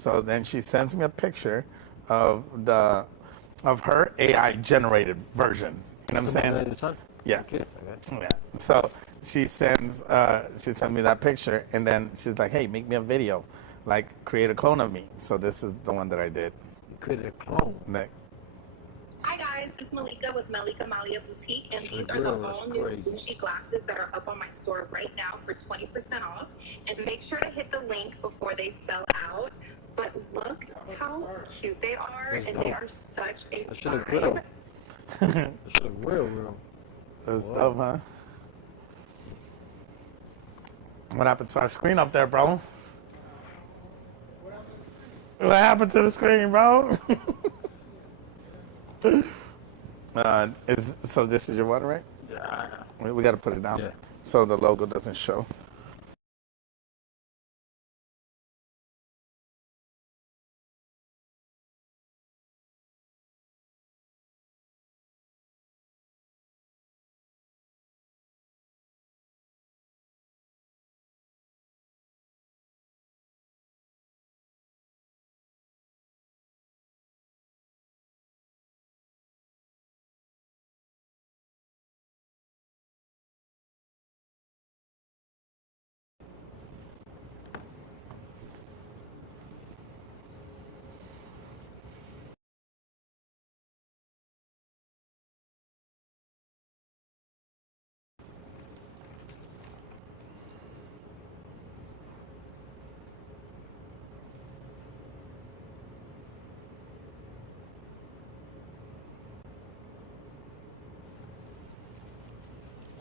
So then she sends me a picture of her AI generated version. You know what I'm saying? Your son? Yeah. Okay. Yeah. So she sent me that picture, and then she's like, "Hey, make me a video, like create a clone of me." So this is the one that I did. You created a clone. Hi guys, it's Malika with Malika Malia Boutique, and these are the all-new Gucci glasses that are up on my store right now for 20% off. And make sure to hit the link before they sell out. But look how cute they are, and they are such a That should look real. That should look real. That's dope, huh? What happened to our screen up there, bro? What happened to the screen, bro? So this is your one, right? Yeah. We got to put it down so the logo doesn't show.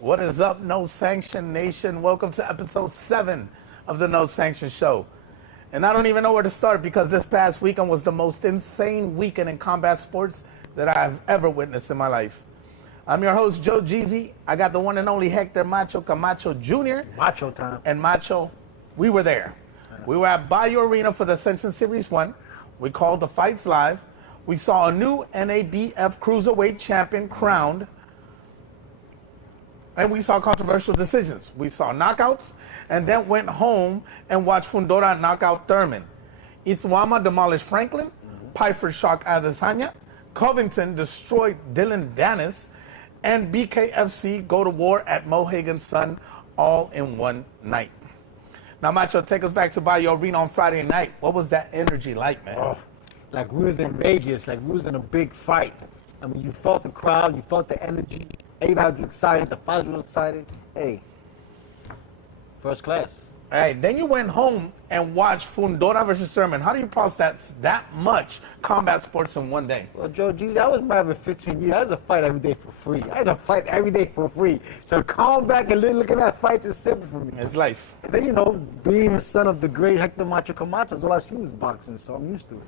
What is up, No Sanction Nation? Welcome to episode 7 of the No Sanction Show. And I don't even know where to start because this past weekend was the most insane weekend in combat sports that I've ever witnessed in my life. I'm your host, Joe Jeezy. I got the one and only Hector Macho Camacho Jr. Macho time. And Macho, we were there. We were at BiYu Arena for the Sanction Series 1. We called the fights live. We saw a new NABF Cruiserweight champion crowned. And we saw controversial decisions. We saw knockouts, and then went home and watched Fundora knock out Thurman. Ithuama demolished Franklin. Piper shocked Adesanya. Covington destroyed Dylan Dennis. And BKFC go to war at Mohegan's Sun all in one night. Now, Macho, take us back to BiYu Arena on Friday night. What was that energy like, man? Oh, like we was in Vegas, like we was in a big fight. I mean, you felt the crowd, you felt the energy. Everybody was excited, the fighters were excited. Hey, first class. All right, then you went home and watched Fundora versus Thurman. How do you process that much combat sports in one day? Well, Joe, geez, I was married for 15 years. I was a fight every day for free. I was a fight every day for free. So calm back and look at that fight is simple for me. It's life. And then, you know, being the son of the great Hector Macho Camacho, all I see was boxing, so I'm used to it.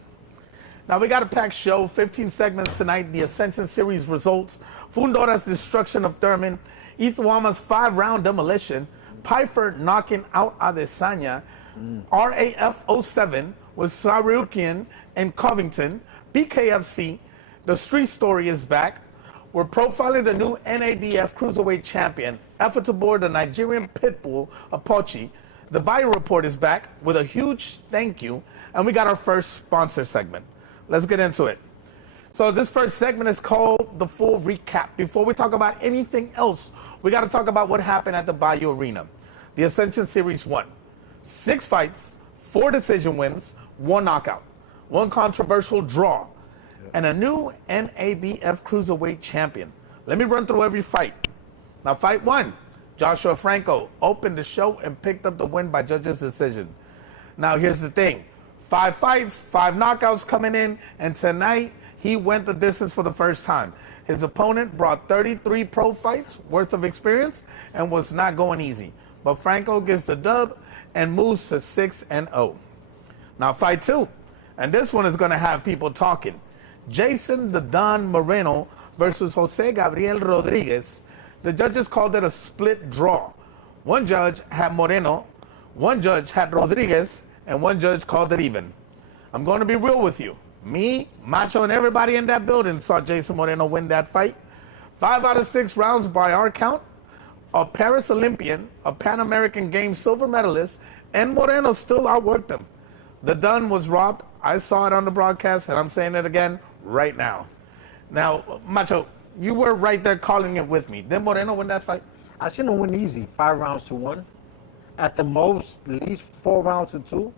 Now, we got a packed show, 15 segments tonight, the Ascension Series results, Fundora's destruction of Thurman, Ithuama's 5-round demolition, Piper knocking out Adesanya, RAF 07 with Sarukian and Covington, BKFC, the street story is back. We're profiling the new NABF Cruiserweight champion, effort to board the Nigerian pitbull, Apochi. The BiYu report is back with a huge thank you, and we got our first sponsor segment. Let's get into it. So this first segment is called The Full Recap. Before we talk about anything else, we got to talk about what happened at the BiYu Arena. The Ascension Series 1. 6 fights, 4 decision wins, 1 knockout, 1 controversial draw, and a new NABF Cruiserweight champion. Let me run through every fight. Now, fight 1, Joshua Franco opened the show and picked up the win by judges' decision. Now, here's the thing. 5 fights, 5 knockouts coming in, and tonight he went the distance for the first time. His opponent brought 33 pro fights worth of experience and was not going easy. But Franco gets the dub and moves to 6-0. Now fight 2, and this one is going to have people talking. Jason the Don Moreno versus Jose Gabriel Rodriguez. The judges called it a split draw. One judge had Moreno, one judge had Rodriguez, and one judge called it even. I'm going to be real with you. Me, Macho, and everybody in that building saw Jason Moreno win that fight. 5 out of 6 rounds by our count. A Paris Olympian, a Pan American Games silver medalist, and Moreno still outworked him. The Dun was robbed. I saw it on the broadcast, and I'm saying it again right now. Now, Macho, you were right there calling it with me. Did Moreno win that fight? I seen him win easy, 5 rounds to 1. At the most, at least 4 rounds to 2.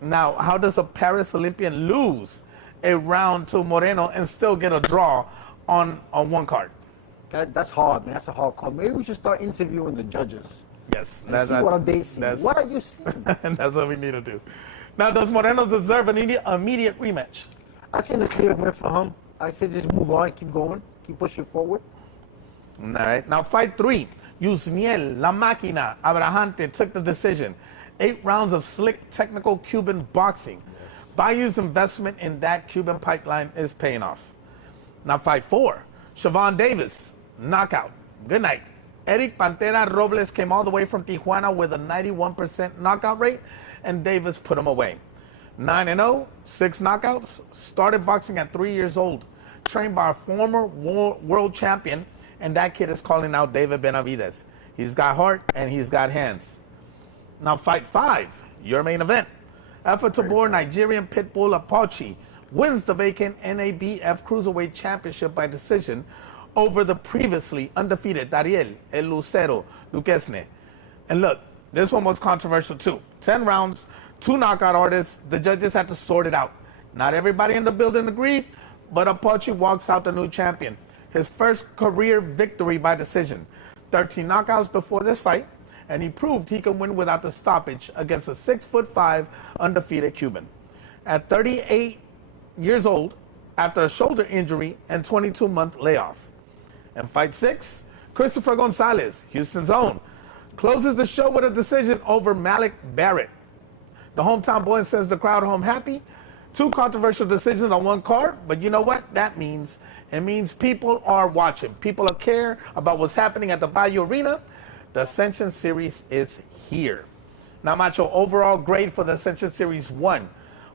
Now, how does a Paris Olympian lose a round to Moreno and still get a draw on one card? That's hard, man. That's a hard call. Maybe we should start interviewing the judges. Yes. And see what they see. What are you seeing? And that's what we need to do. Now, does Moreno deserve an immediate rematch? I seen a clear win for him. I said just move on, keep going, keep pushing forward. All right. Now, fight 3. Yusniel La Máquina Abrahante took the decision. 8 rounds of slick, technical Cuban boxing. Yes. BiYu's investment in that Cuban pipeline is paying off. Now, fight 4. Siobhan Davis, knockout. Good night. Eric Pantera Robles came all the way from Tijuana with a 91% knockout rate, and Davis put him away. 9-0, 6 knockouts, started boxing at 3 years old, trained by a former world champion, and that kid is calling out David Benavidez. He's got heart and he's got hands. Now, fight 5, your main event. Effort to board Nigerian Pitbull Apache wins the vacant NABF Cruiserweight Championship by decision over the previously undefeated Dariel El Lucero Duquesne. And look, this one was controversial too. 10 rounds, 2 knockout artists. The judges had to sort it out. Not everybody in the building agreed, but Apache walks out the new champion. His first career victory by decision. 13 knockouts before this fight, and he proved he can win without the stoppage against a 6'5" undefeated Cuban. At 38 years old, after a shoulder injury and 22-month layoff. And fight 6, Christopher Gonzalez, Houston's own, closes the show with a decision over Malik Barrett. The hometown boy sends the crowd home happy. 2 controversial decisions on 1 card, but you know what that means? It means people are watching. People care about what's happening at the BiYu Arena. The Ascension Series is here. Now, Macho, overall grade for the Ascension Series 1.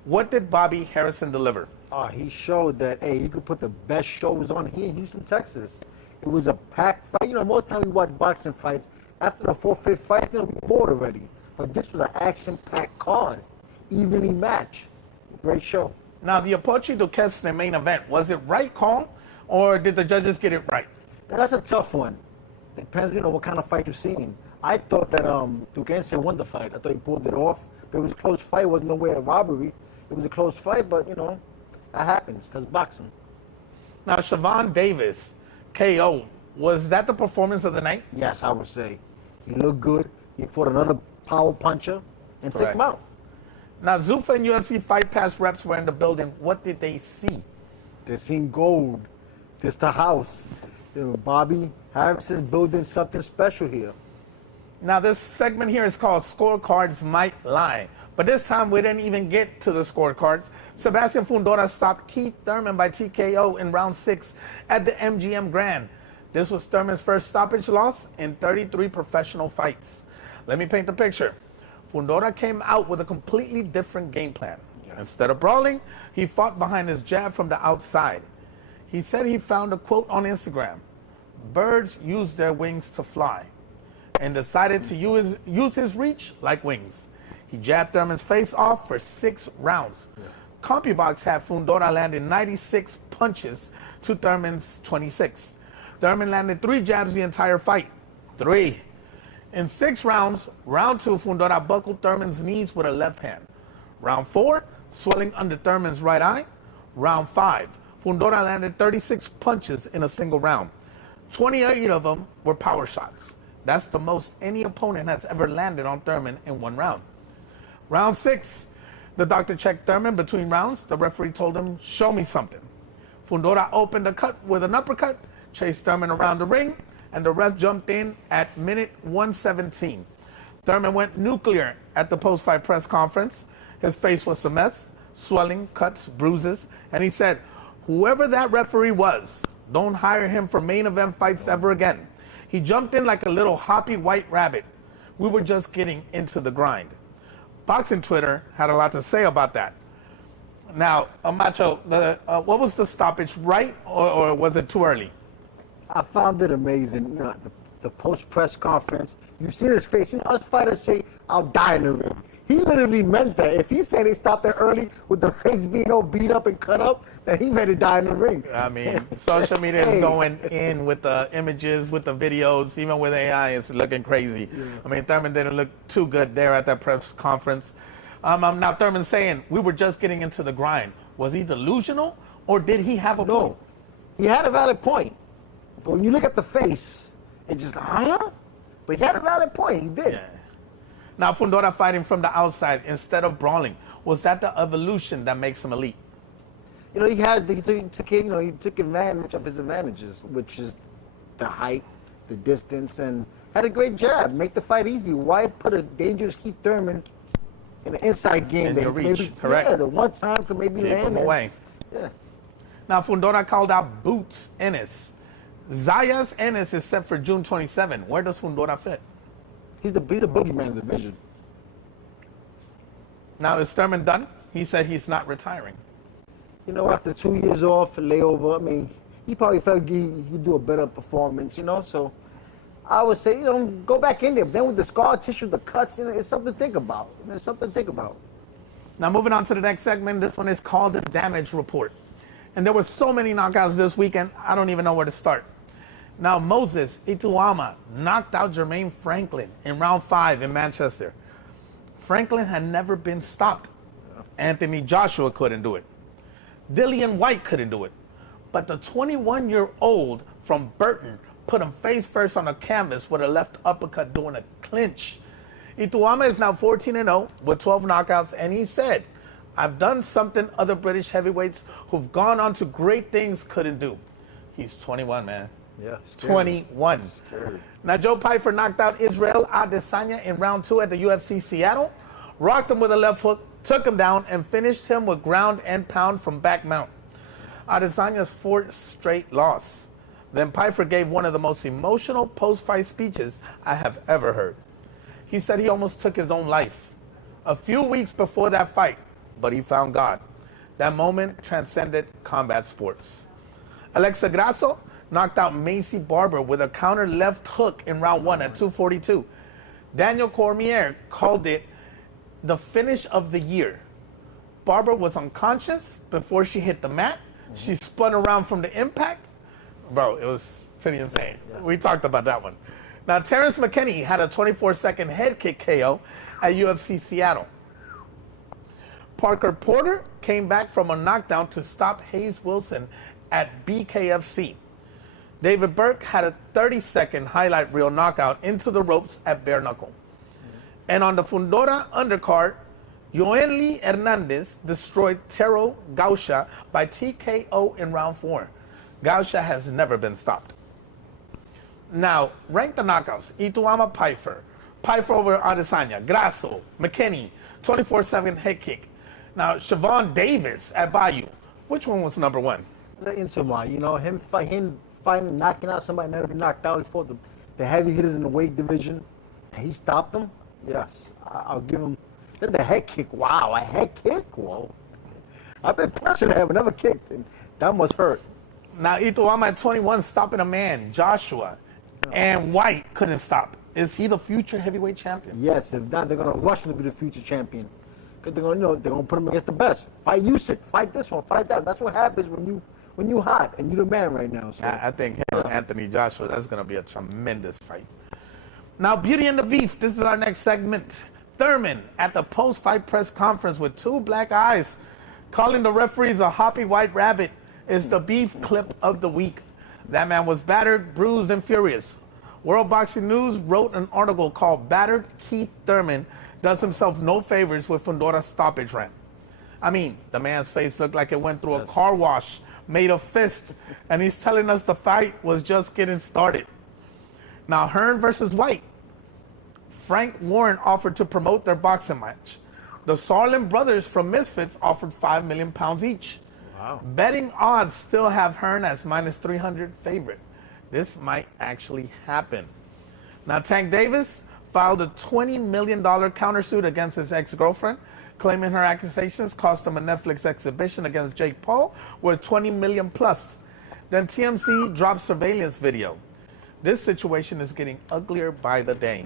What did Bobby Harrison deliver? He showed that, hey, you could put the best shows on here in Houston, Texas. It was a packed fight. You know, most times we watch boxing fights, after the 4th, 5th fight, we're bored already. But this was an action-packed card, evenly matched. Great show. Now, the Apache Duquesne main event, was it right call, or did the judges get it right? Now, that's a tough one. Depends, you know, what kind of fight you're seeing. I thought that Duquesne won the fight. I thought he pulled it off. But it was a close fight. It wasn't no way a robbery. It was a close fight, but, you know, that happens. That's boxing. Now, Siobhan Davis, KO, was that the performance of the night? Yes, I would say. He looked good. He fought another power puncher and took him out. Now, Zuffa and UFC Fight Pass reps were in the building. What did they see? They seen gold. This the house. You know, Bobby Harrison building something special here. Now, this segment here is called Scorecards Might Lie. But this time, we didn't even get to the scorecards. Sebastian Fundora stopped Keith Thurman by TKO in round 6 at the MGM Grand. This was Thurman's first stoppage loss in 33 professional fights. Let me paint the picture. Fundora came out with a completely different game plan. Instead of brawling, he fought behind his jab from the outside. He said he found a quote on Instagram, "Birds use their wings to fly," and decided to use his reach like wings. He jabbed Thurman's face off for 6 rounds. CompuBox had Fundora landing 96 punches to Thurman's 26. Thurman landed 3 jabs the entire fight. 3. In 6 rounds, round 2, Fundora buckled Thurman's knees with a left hand. Round 4, swelling under Thurman's right eye. Round 5, Fundora landed 36 punches in a single round. 28 of them were power shots. That's the most any opponent has ever landed on Thurman in 1 round. Round 6, the doctor checked Thurman between rounds. The referee told him, "Show me something." Fundora opened the cut with an uppercut, chased Thurman around the ring, and the ref jumped in at minute 117. Thurman went nuclear at the post-fight press conference. His face was a mess, swelling, cuts, bruises, and he said, "Whoever that referee was, don't hire him for main event fights ever again. He jumped in like a little hoppy white rabbit. We were just getting into the grind." Boxing Twitter had a lot to say about that. Now, Macho, what was the stoppage, right, or was it too early? I found it amazing. You know, the post-press conference. You see his face. You know, us fighters say, I'll die in the ring. He literally meant that. If he said he stopped there early with the face being all beat up and cut up, then he ready to die in the ring. I mean, social media is going in with the images, with the videos, even with AI, it's looking crazy. Yeah. I mean, Thurman didn't look too good there at that press conference. Now Thurman's saying, we were just getting into the grind. Was he delusional, or did he have a point? He had a valid point. But when you look at the face, it's just, But he had a valid point. He did. Yeah. Now, Fundora fighting from the outside instead of brawling. Was that the evolution that makes him elite? You know, he took advantage of his advantages, which is the height, the distance, and had a great jab. Make the fight easy. Why put a dangerous Keith Thurman in an inside game? In that your reach, maybe, correct. Yeah, the one time could maybe Keep land him away. Yeah. Now, Fundora called out Boots Ennis. Zayas Ennis is set for June 27. Where does Fundora fit? He's the boogeyman of the division. Now, is Thurman done? He said he's not retiring. You know, after 2 years off, layover, I mean, he probably felt he could do a better performance, you know, so I would say, go back in there. But then with the scar tissue, the cuts, it's something to think about. It's something to think about. Now, moving on to the next segment, this one is called the Damage Report. And there were so many knockouts this weekend, I don't even know where to start. Now, Moses Ituama knocked out Jermaine Franklin in round 5 in Manchester. Franklin had never been stopped. Anthony Joshua couldn't do it. Dillian White couldn't do it. But the 21-year-old from Burton put him face first on the canvas with a left uppercut doing a clinch. Ituama is now 14-0 with 12 knockouts, and he said, I've done something other British heavyweights who've gone on to great things couldn't do. He's 21, man. Yeah, 21. Now, Joe Pyfer knocked out Israel Adesanya in round 2 at the UFC Seattle, rocked him with a left hook, took him down, and finished him with ground and pound from back mount. Adesanya's 4th straight loss. Then Pyfer gave one of the most emotional post-fight speeches I have ever heard. He said he almost took his own life a few weeks before that fight, but he found God. That moment transcended combat sports. Alexa Grasso knocked out Macy Barber with a counter left hook in round 1 at 242. Daniel Cormier called it the finish of the year. Barber was unconscious before she hit the mat. She spun around from the impact. Bro, it was pretty insane. Yeah. We talked about that one. Now, Terrence McKinney had a 24-second head kick KO at UFC Seattle. Parker Porter came back from a knockdown to stop Hayes Wilson at BKFC. David Burke had a 30-second highlight reel knockout into the ropes at bare knuckle. And on the Fundora undercard, Yoeli Hernandez destroyed Tero Gausha by TKO in round 4. Gausha has never been stopped. Now, rank the knockouts. Ituama Pyfer. Pyfer over Adesanya. Grasso. McKinney. 24-7 head kick. Now, Siobhan Davis at BiYu. Which one was number 1? Ituama, him fighting, knocking out somebody never been knocked out. He fought the heavy hitters in the weight division. And he stopped them. Yes, I'll give him. Then the head kick. Wow, a head kick? Whoa. I've been punching the head, but never kicked. And that must hurt. Now, Ituama at 21 stopping a man, Joshua. And White couldn't stop. Is he the future heavyweight champion? Yes, if not, they're going to rush him to be the future champion. Because they're going to put him against the best. Fight Usyk, fight this one, fight that. That's what happens when you hot and you're the man right now. So. I think him and Anthony Joshua, that's going to be a tremendous fight. Now, Beauty and the Beef, this is our next segment. Thurman at the post-fight press conference with 2 black eyes, calling the referees a hoppy white rabbit, is the beef clip of the week. That man was battered, bruised, and furious. World Boxing News wrote an article called Battered Keith Thurman Does Himself No Favors with Fundora's Stoppage Rant. I mean, the man's face looked like it went through a car wash made of fist, and he's telling us the fight was just getting started. Now, Hearn versus White. Frank Warren offered to promote their boxing match. The Sarlin brothers from Misfits offered £5 million each. Wow. Betting odds still have Hearn as minus 300 favorite. This might actually happen. Now, Tank Davis filed a $20 million countersuit against his ex-girlfriend, claiming her accusations cost him a Netflix exhibition against Jake Paul worth $20 million plus. Then TMZ dropped surveillance video. This situation is getting uglier by the day.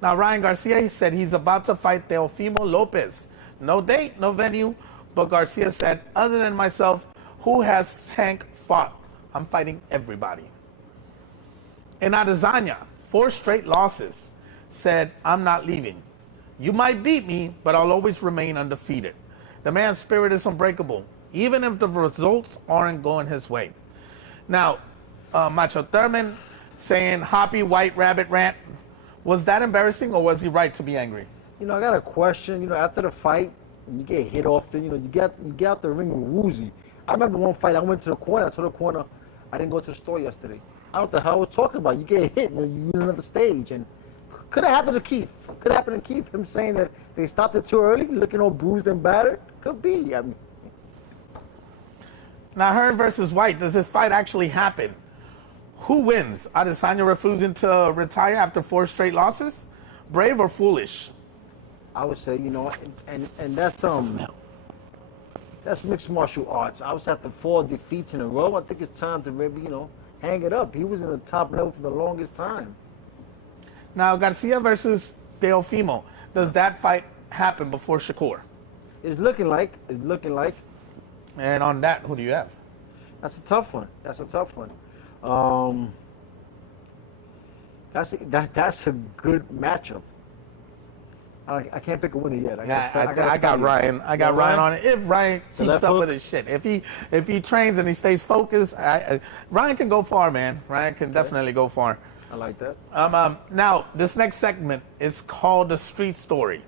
Now, Ryan Garcia, he said he's about to fight Teofimo Lopez. No date, no venue, but Garcia said, other than myself, who has Tank fought? I'm fighting everybody. And Adesanya, 4 straight losses, said, I'm not leaving. You might beat me, but I'll always remain undefeated. The man's spirit is unbreakable, even if the results aren't going his way. Now, Macho Thurman saying, Hoppy White Rabbit rant. Was that embarrassing, or was he right to be angry? You know, I got a question. You know, after the fight, you get hit often. You know, you get out the ring with woozy. I remember one fight. I went to the corner. I told the corner, I didn't go to the store yesterday. I don't know what the hell I was talking about. You get hit, you know, you in another stage, and could have happened to Keith. Could have happened to Keith. Him saying that they stopped it too early, looking all bruised and battered. Could be. I mean. Now, Hearn versus White. Does this fight actually happen? Who wins? Adesanya refusing to retire after 4 straight losses? Brave or foolish? I would say, you know, and that's mixed martial arts. I was at the 4 defeats in a row. I think it's time to maybe, you know, hang it up. He was in the top level for the longest time. Now, Garcia versus Teofimo. Does that fight happen before Shakur? It's looking like. And on that, who do you have? That's a tough one. That's a good matchup. I can't pick a winner yet. I got Ryan. I got Ryan on it. If Ryan keeps up with his shit, if he trains and he stays focused, Ryan can go far, man. Ryan can definitely go far. I like that. Now, this next segment is called The Street Story.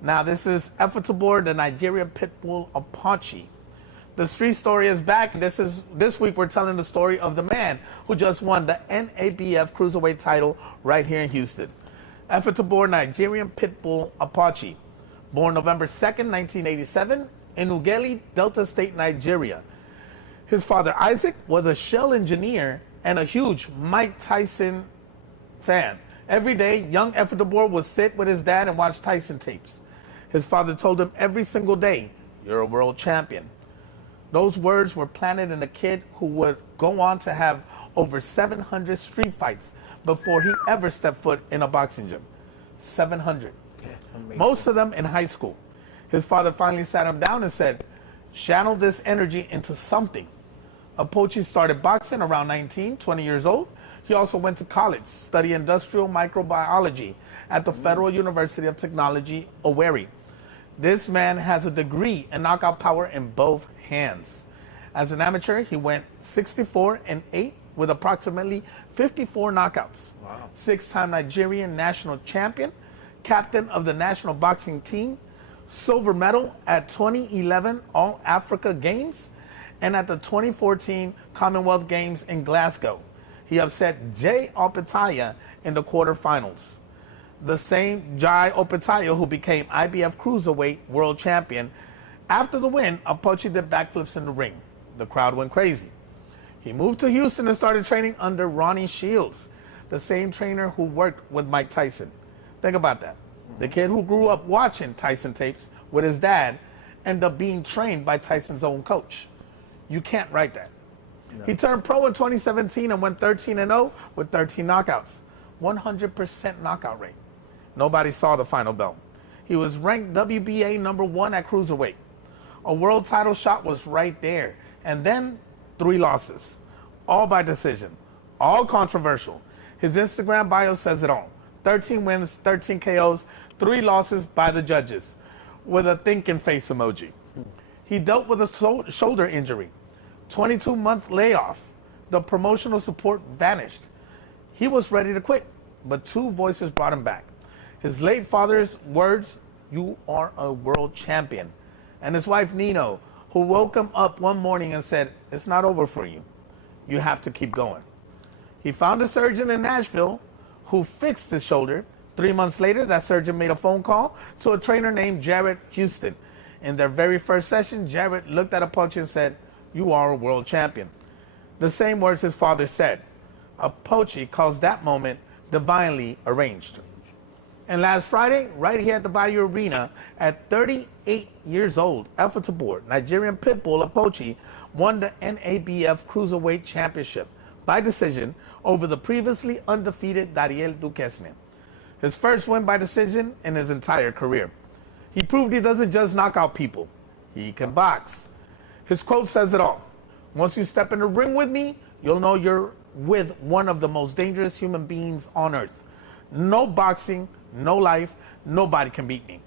Now, this is Effortabor, the Nigerian pit bull Apache. The Street Story is back. This week we're telling the story of the man who just won the NABF Cruiserweight title right here in Houston. Effortabor, Nigerian pit bull Apache. Born November 2nd, 1987 in Ughelli, Delta State, Nigeria. His father, Isaac, was a shell engineer and a huge Mike Tyson fan. Every day, young Effortabor would sit with his dad and watch Tyson tapes. His father told him every single day, "You're a world champion." Those words were planted in the kid who would go on to have over 700 street fights before he ever stepped foot in a boxing gym. 700. Most of them in high school. His father finally sat him down and said, channel this energy into something. Apache started boxing around 19, 20 years old. He also went to college, studied industrial microbiology at the Federal University of Technology, Owerri. This man has a degree in knockout power in both hands. As an amateur, he went 64-8 with approximately 54 knockouts. Wow. 6-time Nigerian national champion, captain of the national boxing team, silver medal at 2011 All-Africa Games, and at the 2014 Commonwealth Games in Glasgow. He upset Jay Opetaya in the quarterfinals. The same Jai Opetaya who became IBF Cruiserweight World Champion. After the win, Apache did backflips in the ring. The crowd went crazy. He moved to Houston and started training under Ronnie Shields, the same trainer who worked with Mike Tyson. Think about that. The kid who grew up watching Tyson tapes with his dad ended up being trained by Tyson's own coach. You can't write that. No. He turned pro in 2017 and went 13-0 with 13 knockouts. 100% knockout rate. Nobody saw the final bell. He was ranked WBA #1 at cruiserweight. A world title shot was right there. And then 3 losses, all by decision, all controversial. His Instagram bio says it all. 13 wins, 13 KOs, 3 losses by the judges, with a thinking face emoji. He dealt with a shoulder injury, 22-month layoff. The promotional support vanished. He was ready to quit, but 2 voices brought him back. His late father's words, "You are a world champion," and his wife Nino, who woke him up one morning and said, "It's not over for you. You have to keep going." He found a surgeon in Nashville who fixed his shoulder. 3 months later, that surgeon made a phone call to a trainer named Jarrett Houston. In their very first session, Jarrett looked at Apache and said, "You are a world champion." The same words his father said. Apache calls that moment divinely arranged. And last Friday, right here at the BiYu Arena, at 38 years old, Effortabor, Nigerian pit bull Apache, won the NABF Cruiserweight Championship by decision over the previously undefeated Dariel Duquesne. His first win by decision in his entire career. He proved he doesn't just knock out people, he can box. His quote says it all. Once you step in the ring with me, you'll know you're with one of the most dangerous human beings on earth. No boxing, no life, nobody can beat me.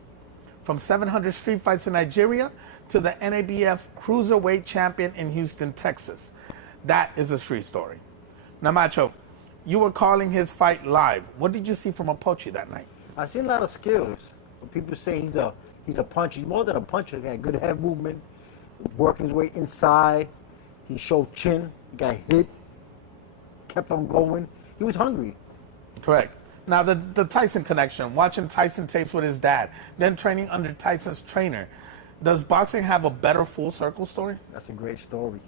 From 700 street fights in Nigeria to the NABF Cruiserweight Champion in Houston, Texas. That is a street story. Now, Macho, you were calling his fight live. What did you see from Apochi that night? I see a lot of skills. People say he's a puncher. He's more than a puncher. He got good head movement, working his way inside. He showed chin. He got hit. Kept on going. He was hungry. Correct. Now, the Tyson connection, watching Tyson tapes with his dad, then training under Tyson's trainer. Does boxing have a better full circle story? That's a great story.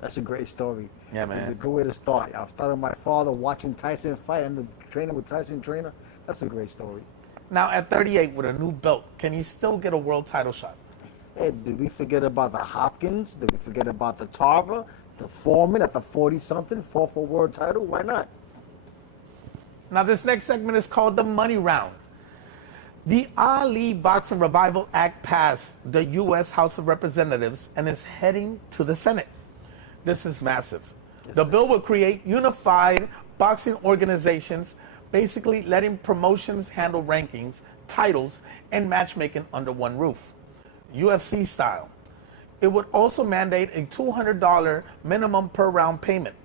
That's a great story. Yeah, man. It's a good way to start. I started with my father watching Tyson fight and the training with Tyson trainer. That's a great story. Now, at 38 with a new belt, can he still get a world title shot? Hey, did we forget about the Hopkins? Did we forget about the Tarver? The Foreman at the 40-something, fought for a world title? Why not? Now, this next segment is called the Money Round. The Ali Boxing Revival Act passed the U.S. House of Representatives and is heading to the Senate. This is massive. The bill will create unified boxing organizations, basically letting promotions handle rankings, titles, and matchmaking under one roof, UFC style. It would also mandate a $200 minimum per round payment,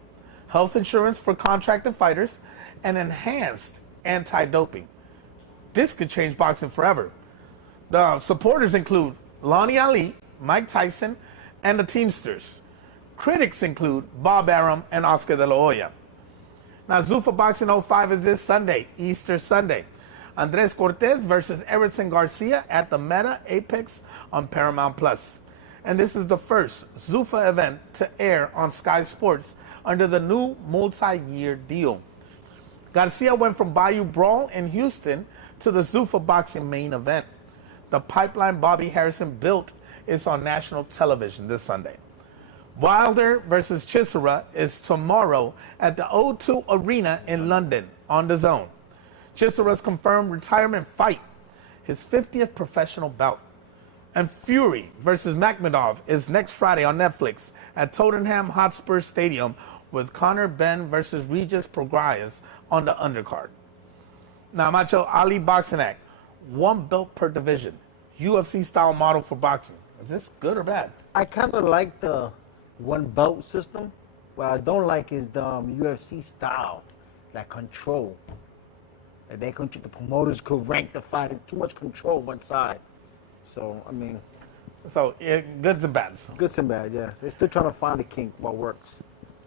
health insurance for contracted fighters, and enhanced anti-doping. This could change boxing forever. The supporters include Lonnie Ali, Mike Tyson, and the Teamsters. Critics include Bob Arum and Oscar de la Hoya. Now, Zuffa Boxing 05 is this Sunday, Easter Sunday. Andres Cortez versus Erickson Garcia at the Meta Apex on Paramount Plus. And this is the first Zuffa event to air on Sky Sports under the new multi-year deal. Garcia went from BiYu Brawl in Houston to the Zuffa Boxing main event. The pipeline Bobby Harrison built is on national television this Sunday. Wilder versus Chisora is tomorrow at the O2 Arena in London on the Zone. Chisora's confirmed retirement fight, his 50th professional bout. And Fury versus Makhmudov is next Friday on Netflix at Tottenham Hotspur Stadium with Conor Benn versus Regis Prograis on the undercard. Now, Macho, Ali Boxing Act, one belt per division, UFC style model for boxing. Is this good or bad? I kind of like the one belt system. What I don't like is the UFC style, that control. That the promoters could rank the fighters. Too much control one side. So, I mean. So, goods and bads. Goods and bad, yeah. They're still trying to find the kink, what works.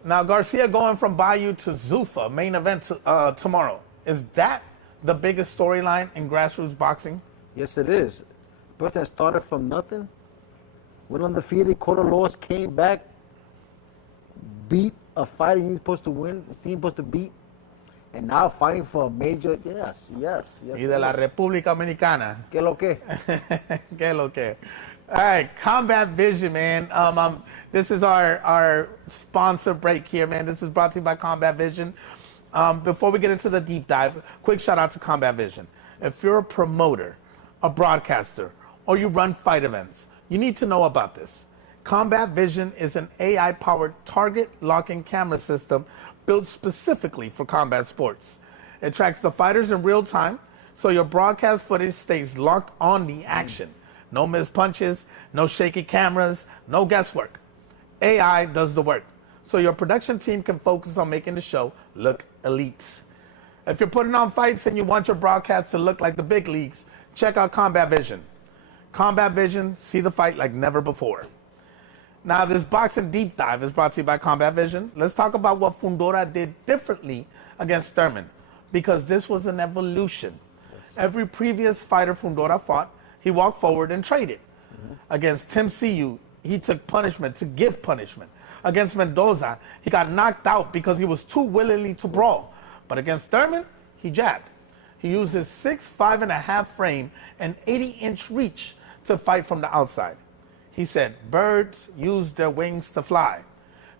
Now, Garcia going from BiYu to Zuffa, main event tomorrow. Is that the biggest storyline in grassroots boxing? Yes, it is. A person that started from nothing, went undefeated, caught a loss, came back, beat a fighter he's supposed to win, the team supposed to beat, and now fighting for a major, yes. Y de la República Dominicana. ¿Qué lo que? ¿Qué lo que? All right, Combat Vision, man. This is our sponsor break here, man. This is brought to you by Combat Vision. Before we get into the deep dive, quick shout out to Combat Vision. If you're a promoter, a broadcaster, or you run fight events, you need to know about this. Combat Vision is an AI-powered target locking camera system built specifically for combat sports. It tracks the fighters in real time, so your broadcast footage stays locked on the action. No missed punches, no shaky cameras, no guesswork. AI does the work, so your production team can focus on making the show look elite. If you're putting on fights and you want your broadcast to look like the big leagues, check out Combat Vision. Combat Vision, see the fight like never before. Now, this boxing deep dive is brought to you by Combat Vision. Let's talk about what Fundora did differently against Thurman, because this was an evolution. Yes. Every previous fighter Fundora fought, he walked forward and traded. Against Tim Siu, he took punishment to give punishment. Against Mendoza, he got knocked out because he was too willingly to brawl. But against Thurman, he jabbed. He used his 6'5.5" frame and 80-inch reach to fight from the outside. He said, birds use their wings to fly.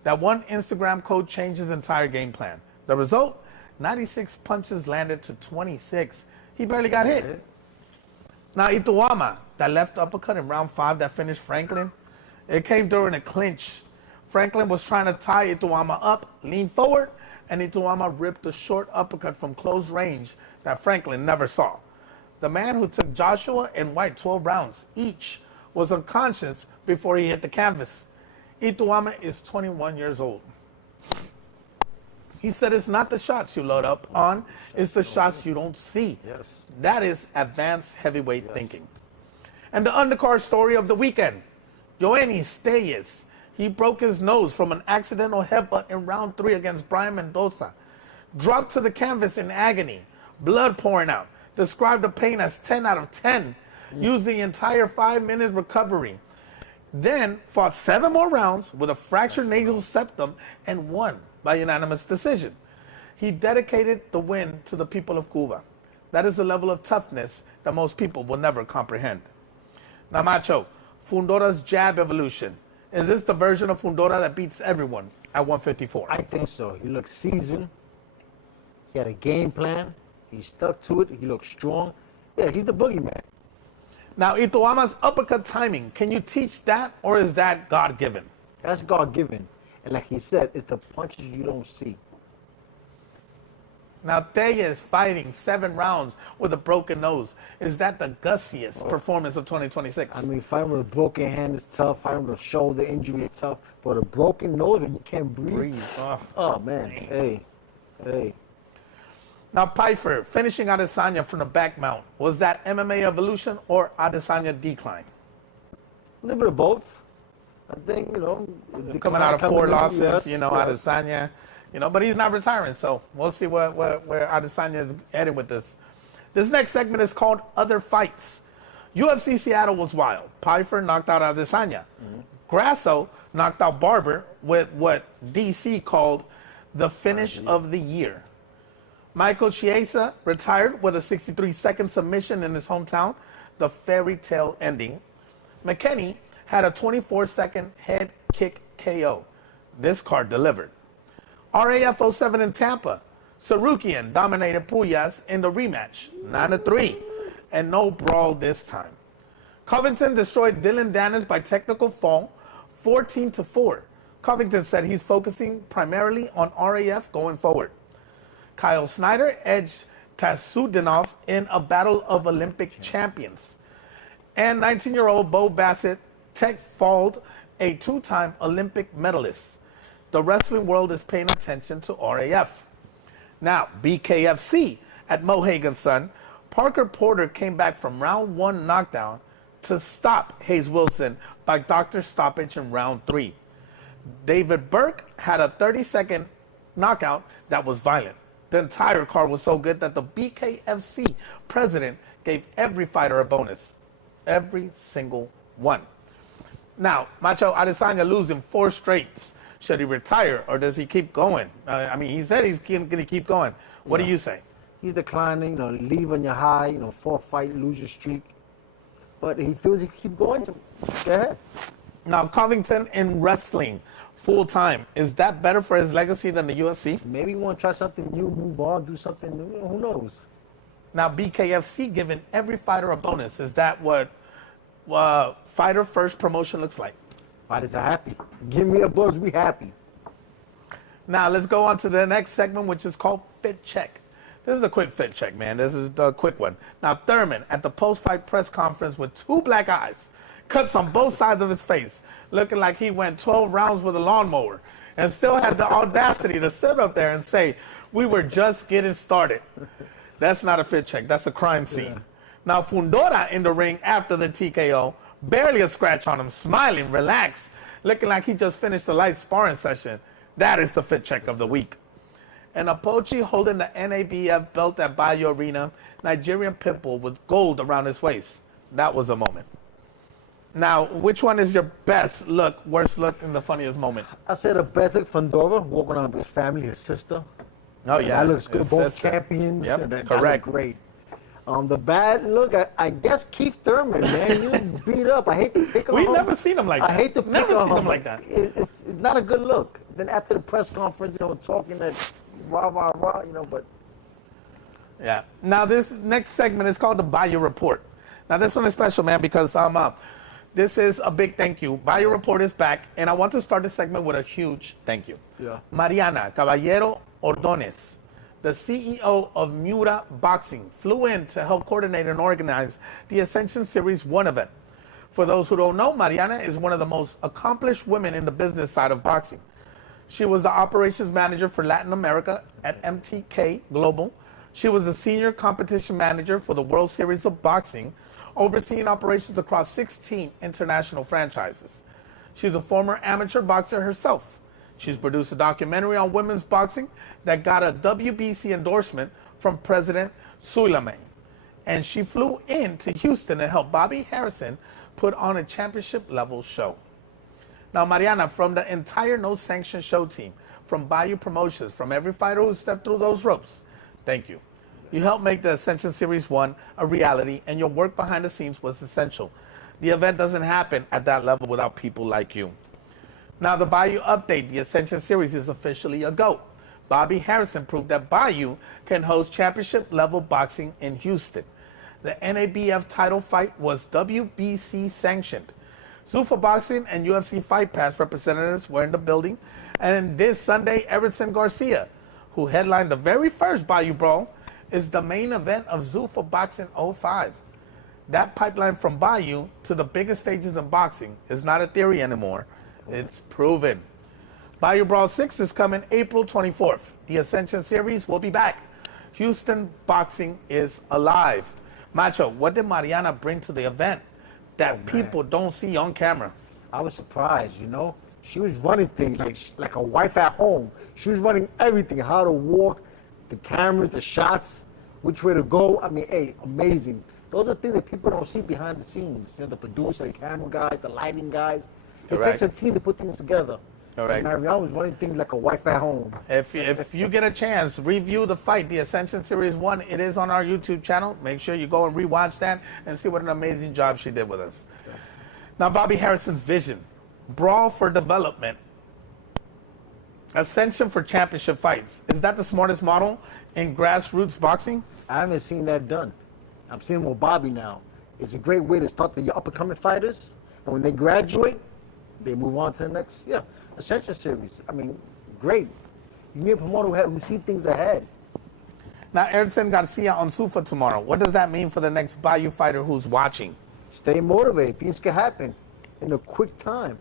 That one Instagram quote changed his entire game plan. The result, 96 punches landed to 26. He barely got hit. Now, Ituama, that left uppercut in round 5 that finished Franklin, it came during a clinch. Franklin was trying to tie Ituama up, lean forward, and Ituama ripped a short uppercut from close range that Franklin never saw. The man who took Joshua and White 12 rounds each was unconscious before he hit the canvas. Ituama is 21 years old. He said it's not the shots you load up on, it's the shots you don't see. Yes. That is advanced heavyweight thinking. And the undercard story of the weekend, Joanny Steyes. He broke his nose from an accidental headbutt in round 3 against Brian Mendoza. Dropped to the canvas in agony, blood pouring out. Described the pain as 10 out of 10. Used the entire 5-minute recovery. Then fought 7 more rounds with a fractured nasal septum and won by unanimous decision. He dedicated the win to the people of Cuba. That is a level of toughness that most people will never comprehend. Now, Macho, Fundora's jab evolution. Is this the version of Fundora that beats everyone at 154? I think so. He looks seasoned. He had a game plan. He stuck to it. He looks strong. Yeah, he's the boogeyman. Now, Ituama's uppercut timing, can you teach that, or is that God-given? That's God-given. And like he said, it's the punches you don't see. Now, Taya is fighting 7 rounds with a broken nose. Is that the gustiest performance of 2026? I mean, fighting with a broken hand is tough. Fighting with a shoulder injury is tough. But a broken nose when you can't breathe. Oh, man. Hey. Now, Pfeiffer finishing Adesanya from the back mount. Was that MMA evolution or Adesanya decline? A little bit of both. I think, Coming out of 4 losses, yes. Adesanya, but he's not retiring, so we'll see where Adesanya is heading with this. This next segment is called Other Fights. UFC Seattle was wild. Pfeiffer knocked out Adesanya. Grasso knocked out Barber with what DC called the finish of the year. Michael Chiesa retired with a 63-second submission in his hometown, the fairy tale ending. McKinney had a 24-second head kick KO. This card delivered. RAF 07 in Tampa. Sarukian dominated Puyas in the rematch, 9-3, and no brawl this time. Covington destroyed Dylan Dennis by technical fall, 14-4. Covington said he's focusing primarily on RAF going forward. Kyle Snyder edged Tasudinov in a battle of Olympic champions. And 19-year-old Bo Bassett tech-falled a 2-time Olympic medalist. The wrestling world is paying attention to RAF. Now, BKFC at Mohegan Sun, Parker Porter came back from round 1 knockdown to stop Hayes Wilson by doctor stoppage in round 3. David Burke had a 30-second knockout that was violent. The entire card was so good that the BKFC president gave every fighter a bonus. Every single one. Now, Macho Adesanya losing 4 straights. Should he retire or does he keep going? He said he's going to keep going. What do you say? He's declining, leave on your high, 4-fight loser streak. But he feels he can keep going. So go ahead. Now, Covington in wrestling full-time. Is that better for his legacy than the UFC? Maybe you want to try something new, move on, do something new. Who knows? Now, BKFC giving every fighter a bonus. Is that what fighter first promotion looks like? Fighters are happy. Give me a buzz, we happy. Now, let's go on to the next segment, which is called Fit Check. This is a quick fit check, man. This is the quick one. Now, Thurman at the post-fight press conference with 2 black eyes, cuts on both sides of his face, looking like he went 12 rounds with a lawnmower, and still had the audacity to sit up there and say, we were just getting started. That's not a fit check. That's a crime scene. Yeah. Now, Fundora in the ring after the TKO, barely a scratch on him, smiling, relaxed, looking like he just finished a light sparring session. That is the fit check of the week. And Apochi holding the NABF belt at BiYu Arena, Nigerian Pitbull with gold around his waist. That was a moment. Now, which one is your best look, worst look, and the funniest moment? I said the best look, Fundora, walking around with his family, his sister. Oh, yeah. That looks good. His Both sister. champions. Yep, that correct. Look great. The bad look, I guess Keith Thurman, man. You beat up. I hate to pick on him. We've never seen him like that. I hate to pick never on seen him him like that. It's not a good look. Then after the press conference, talking that rah, rah, rah, you know, but. Yeah. Now, this next segment is called the BiYu Report. Now, this one is special, man, because this is a big thank you. BiYu Report is back, and I want to start this segment with a huge thank you. Yeah. Mariana Caballero Ordonez, the CEO of Mura Boxing, flew in to help coordinate and organize the Ascension Series 1 event. For those who don't know, Mariana is one of the most accomplished women in the business side of boxing. She was the operations manager for Latin America at MTK Global. She was the senior competition manager for the World Series of Boxing, overseeing operations across 16 international franchises. She's a former amateur boxer herself. She's produced a documentary on women's boxing that got a WBC endorsement from President Suleiman. And she flew into Houston to help Bobby Harrison put on a championship-level show. Now, Mariana, from the entire No Sanction show team, from BiYu Promotions, from every fighter who stepped through those ropes, thank you. You helped make the Ascension Series 1 a reality, and your work behind the scenes was essential. The event doesn't happen at that level without people like you. Now, the BiYu update, the Ascension Series is officially a go. Bobby Harrison proved that BiYu can host championship-level boxing in Houston. The NABF title fight was WBC sanctioned. Zuffa Boxing and UFC Fight Pass representatives were in the building, and this Sunday, Everson Garcia, who headlined the very first BiYu Brawl, is the main event of Zuffa Boxing 05. That pipeline from BiYu to the biggest stages in boxing is not a theory anymore. It's proven. BiYu Brawl 6 is coming April 24th. The Ascension Series will be back. Houston boxing is alive. Macho, what did Mariana bring to the event that people don't see on camera? I was surprised, you know. She was running things like a wife at home. She was running everything, how to walk, the cameras, the shots, which way to go. I mean, hey, amazing. Those are things that people don't see behind the scenes. You know, the producer, the camera guys, the lighting guys. It takes a team to put things together. Correct. And Mariana was running things like a wife at home. If you get a chance, review the fight, the Ascension Series 1. It is on our YouTube channel. Make sure you go and rewatch that and see what an amazing job she did with us. Yes. Now, Bobby Harrison's vision. Brawl for development. Ascension for championship fights. Is that the smartest model in grassroots boxing? I haven't seen that done. I'm seeing with Bobby now. It's a great way to start the up-and-coming fighters. And when they graduate, they move on to the next, Ascension Series. I mean, great. You need a promoter who sees things ahead. Now, Everson Garcia on Zuffa tomorrow. What does that mean for the next BiYu fighter who's watching? Stay motivated. Things can happen in a quick time.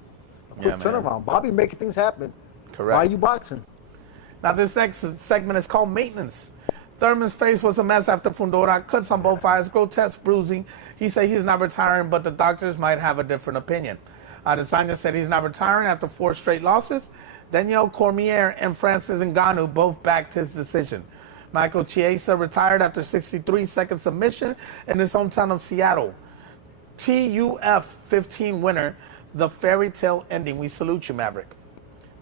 A quick turnaround. Bobby making things happen. Correct. BiYu boxing. Now, this next segment is called Maintenance. Thurman's face was a mess after Fundora, cuts on both eyes, grotesque bruising. He said he's not retiring, but the doctors might have a different opinion. Adesanya said he's not retiring after 4 straight losses. Daniel Cormier and Francis Ngannou both backed his decision. Michael Chiesa retired after 63-second submission in his hometown of Seattle. TUF 15 winner, the fairy tale ending. We salute you, Maverick.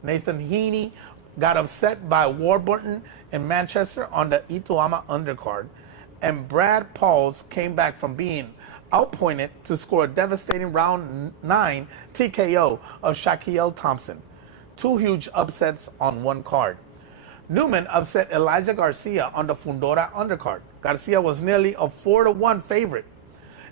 Nathan Heaney got upset by Warburton in Manchester on the Ituama undercard. And Brad Pauls came back from being outpointed to score a devastating round 9 TKO of Shaquille Thompson. 2 huge upsets on one card. Newman upset Elijah Garcia on the Fundora undercard. Garcia was nearly a 4-1 favorite.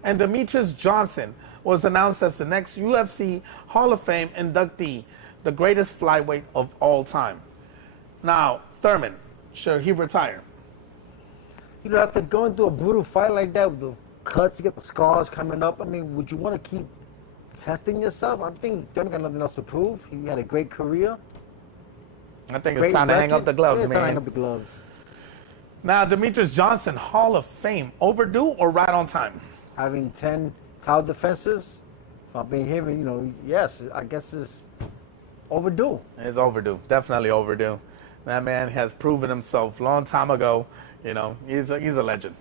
And Demetrius Johnson was announced as the next UFC Hall of Fame inductee, the greatest flyweight of all time. Now, Thurman, should he retire? You know, after going through a brutal fight like that with the cuts, you get the scars coming up. I mean, would you want to keep testing yourself? I think Thurman got nothing else to prove. He had a great career. I think it's time to hang up the gloves, man. man. Hang up the gloves. Now, Demetrius Johnson, Hall of Fame, overdue or right on time? Having 10 title defenses, if I've been hearing, you know, yes, I guess it's overdue. It's overdue. Definitely overdue. That man has proven himself long time ago. You know, he's a legend.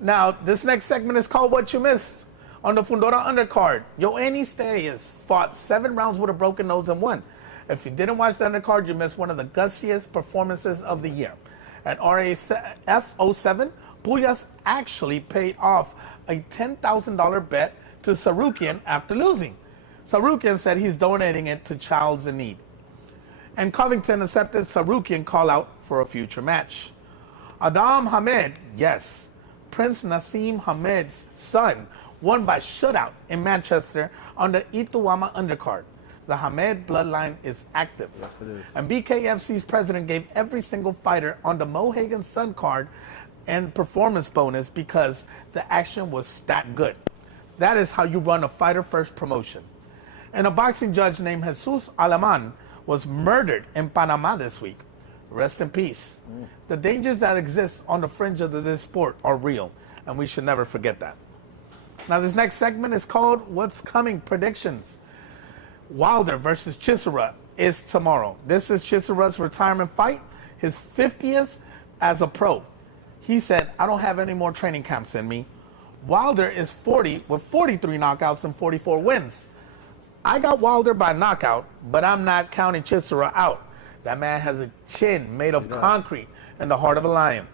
Now, this next segment is called What You Missed. On the Fundora undercard, Yoani Steyes fought 7 rounds with a broken nose and won. If you didn't watch the undercard, you missed one of the gutsiest performances of the year. At RAF 07, Puyas actually paid off a $10,000 bet to Sarukian after losing. Sarukian said he's donating it to Childs in Need. And Covington accepted Sarukian call out for a future match. Adam Hamed, yes, Prince Nassim Hamed's son, won by shutout in Manchester on the Ituama undercard. The Hamed bloodline is active. Yes, it is. And BKFC's president gave every single fighter on the Mohegan Sun card and performance bonus because the action was that good. That is how you run a fighter-first promotion. And a boxing judge named Jesus Alaman was murdered in Panama this week. Rest in peace. The dangers that exist on the fringe of this sport are real, and we should never forget that. Now, this next segment is called What's Coming Predictions. Wilder versus Chisora is tomorrow. This is Chisora's retirement fight, his 50th as a pro. He said, I don't have any more training camps in me. Wilder is 40 with 43 knockouts and 44 wins. I got Wilder by knockout, but I'm not counting Chisora out. That man has a chin made of concrete and the heart of a lion.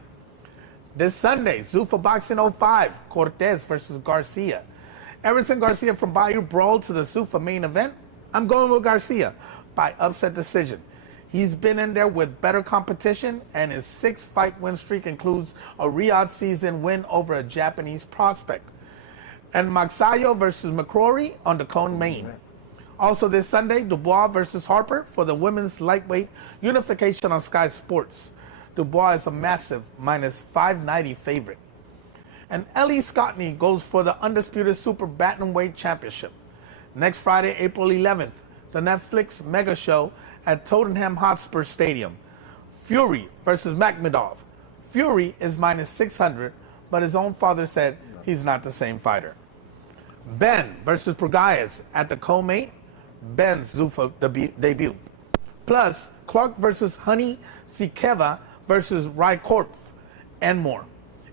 This Sunday, Zuffa Boxing 05, Cortez versus Garcia. Everson Garcia from BiYu brawled to the Zuffa main event. I'm going with Garcia by upset decision. He's been in there with better competition, and his 6-fight win streak includes a Riyadh season win over a Japanese prospect. And Magsayo versus McCrory on the Cone main. Also this Sunday, Dubois versus Harper for the women's lightweight unification on Sky Sports. Dubois is a massive -590 favorite. And Ellie Scottney goes for the undisputed super bantamweight championship. Next Friday, April 11th, the Netflix mega show at Tottenham Hotspur Stadium. Fury versus Makhmudov. Fury is -600, but his own father said he's not the same fighter. Ben versus Purgayas at the co-main. Ben's Zuffa debut. Plus, Clark versus Honey Sikeva versus Rykorf, and more.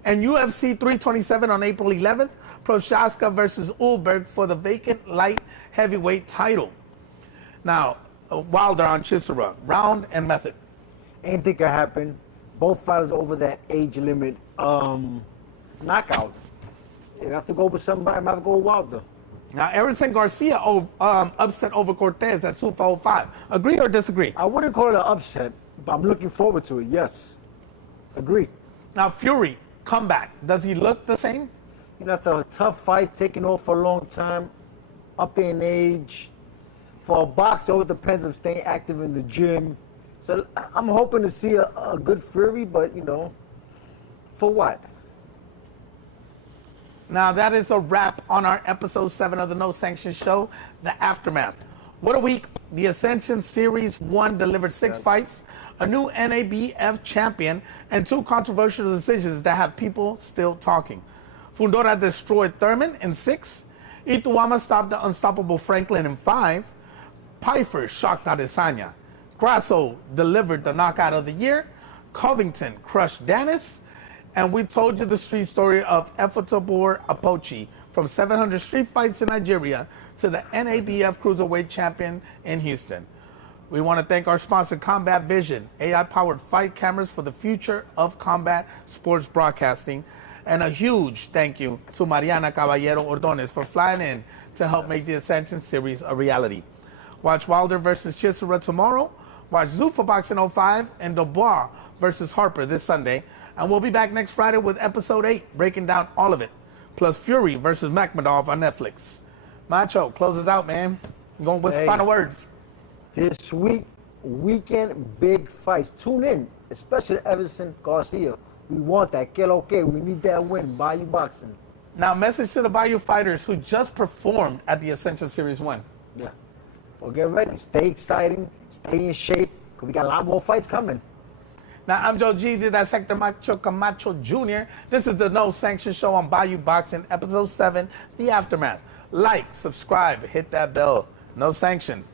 And UFC 327 on April 11th, Prochaska versus Ulberg for the vacant light heavyweight title. Now, Wilder on Chisora, round and method. Anything can happen. Both fighters over that age limit knockout. You have to go with somebody. I'm have to go with Wilder. Now, Everson Garcia upset over Cortez at Zuffa 05. Agree or disagree? I wouldn't call it an upset, but I'm looking forward to it. Yes, agree. Now, Fury, comeback. Does he look the same? You know, after a tough fight, taking off for a long time, up there in age. For a boxer, it depends on staying active in the gym. So I'm hoping to see a good Fury, but, you know, for what? Now, that is a wrap on our episode 7 of the No Sanction Show, The Aftermath. What a week. The Ascension Series 1 delivered 6 fights, a new NABF champion, and 2 controversial decisions that have people still talking. Fundora destroyed Thurman in 6. Ituama stopped the unstoppable Franklin in 5. Pfeiffer shocked Adesanya. Grasso delivered the knockout of the year. Covington crushed Dennis. And we told you the street story of Efotobor Apochi from 700 street fights in Nigeria to the NABF Cruiserweight champion in Houston. We want to thank our sponsor, Combat Vision, AI-powered fight cameras for the future of combat sports broadcasting. And a huge thank you to Mariana Caballero Ordonez for flying in to help make the Ascension Series a reality. Watch Wilder versus Chisora tomorrow. Watch Zuffa Boxing 05 and Dubois versus Harper this Sunday. And we'll be back next Friday with episode 8, breaking down all of it. Plus Fury versus Makhmudov on Netflix. Macho, close us out, man. You going with final words? This weekend, big fights. Tune in, especially Everson Garcia. We want that. Que lo que. We need that win. BiYu Boxing. Now, message to the BiYu fighters who just performed at the Ascension Series 1. Yeah. Well, get ready. Stay exciting. Stay in shape. Because we got a lot more fights coming. Now, I'm Joe Jeezy. That's Hector Macho Camacho Jr. This is the No Sanction Show on BiYu Boxing, episode 7, The Aftermath. Like, subscribe, hit that bell. No sanction.